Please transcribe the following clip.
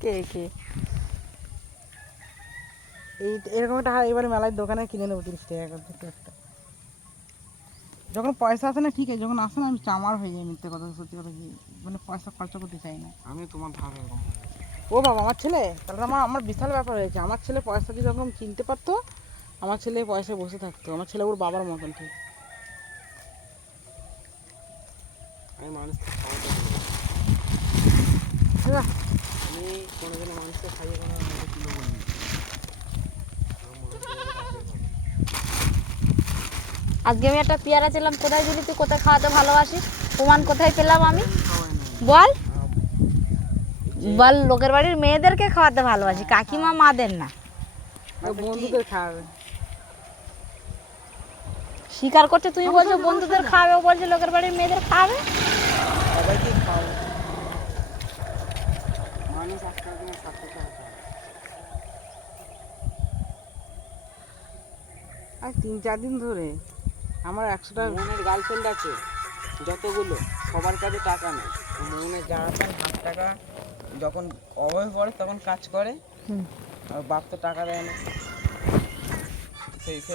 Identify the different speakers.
Speaker 1: কে কে? এই এরকম একটা এবারে মেলার দোকানে কিনে নেব তিরিশ টাকা করে একটা। যখন পয়সা আসে না ঠিক আছে যখন আসে না আমি চামার হয়ে যাই মিথ্যে কথা সত্যি কথা কি? মানে পয়সা খরচা করতে চাই না।
Speaker 2: আমি তোমার ধার এরকম
Speaker 1: ও বাবা আমার ছেলে? তাহলে আমার আমার বিশাল ব্যাপার হয়েছে। আমার ছেলে পয়সা যদি এরকম চিনতে পারতো আমার ছেলে পয়সায় বসে থাকতো। আমার ছেলে ওর বাবার মতন ঠিক।
Speaker 2: আমি মানুষকে আমি কোনোদিনও মানুষকে খাইয়ে কোনো আমাকে কিলো বলিনি
Speaker 3: আজকে আমি একটা পেয়ারা ছিলাম কোথায় দিলি তুই? কোথায় খাওয়াতে ভালোবাসিস? প্রমাণ কোথায় পেলাম আমি? বল। বল লোকের বাড়ির মেয়েদেরকে খাওয়াতে ভালোবাসি কাকিমা মাদের না।
Speaker 1: ও বন্ধুদের খাওয়াবে।
Speaker 3: স্বীকার করছে তুই বলছো বন্ধুদের খাওয়াবে ও বলছে লোকের বাড়ির মেয়েদের খাওয়াবে।
Speaker 1: আর তিন চার দিন ধরে আমার একশোটা
Speaker 2: মোহনের গার্লফ্রেন্ড আছে যতগুলো সবার কাছে টাকা নেই। মোহনের যারা পান হাফ টাকা যখন অবয় পড়ে তখন কাজ করে আর বাপ তো টাকা দেয় না। সেই সে